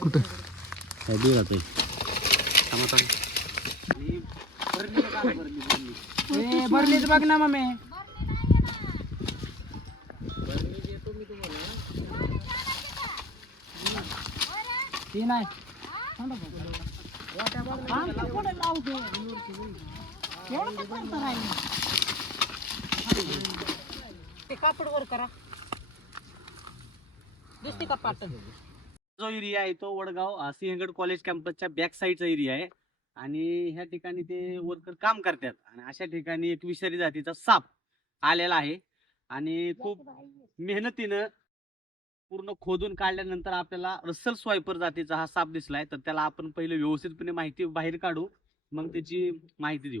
कुठं? भरलीच बघ ना मम्मी. ती नाही. कापड वर करा. दिसते का पाटण जो एरिया आहे तो वडगाव सिंहगड कॉलेज कॅम्पसच्या बॅक साईडचा एरिया आहे. आणि ह्या ठिकाणी ते वर्कर काम करतात. आणि अशा ठिकाणी एक विषारी जातीचा साप आलेला आहे. आणि खूप मेहनतीनं पूर्ण खोदून काढल्यानंतर आपल्याला रसल स्वायपर जातीचा हा साप दिसलाय. तर त्याला आपण पहिले व्यवस्थितपणे माहिती बाहेर काढू. मग त्याची माहिती देऊ.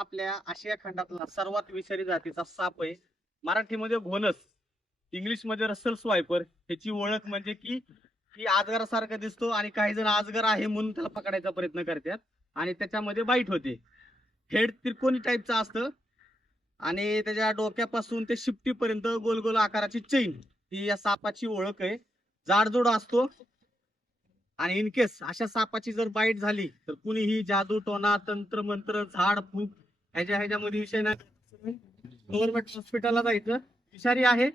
आपल्या आशिया खंडातला सर्वात विषारी जातीचा साप आहे. मराठीमध्ये घोनस इंग्लिशमध्ये रसल स्वायपर ह्याची ओळख म्हणजे की की आजगरासारखा दिसतो आणि काही जण आजगर आहे म्हणून त्याला पकडायचा प्रयत्न करतात आणि त्याच्यामध्ये बाईट होते. हेड त्रिकोणी टाईपचं असतं आणि त्याच्या डोक्यापासून ते शिपटीपर्यंत गोल गोल आकाराची चैन ही या सापाची ओळख आहे. जाडजोड असतो आणि इन केस अशा सापाची जर बाईट झाली तर कुणीही जादू टोना तंत्र मंत्र झाड फूक ह्याच्या ह्याच्यामध्ये विषय नाही. गव्हर्नमेंट हॉस्पिटलला जायचं. विषारी आहे.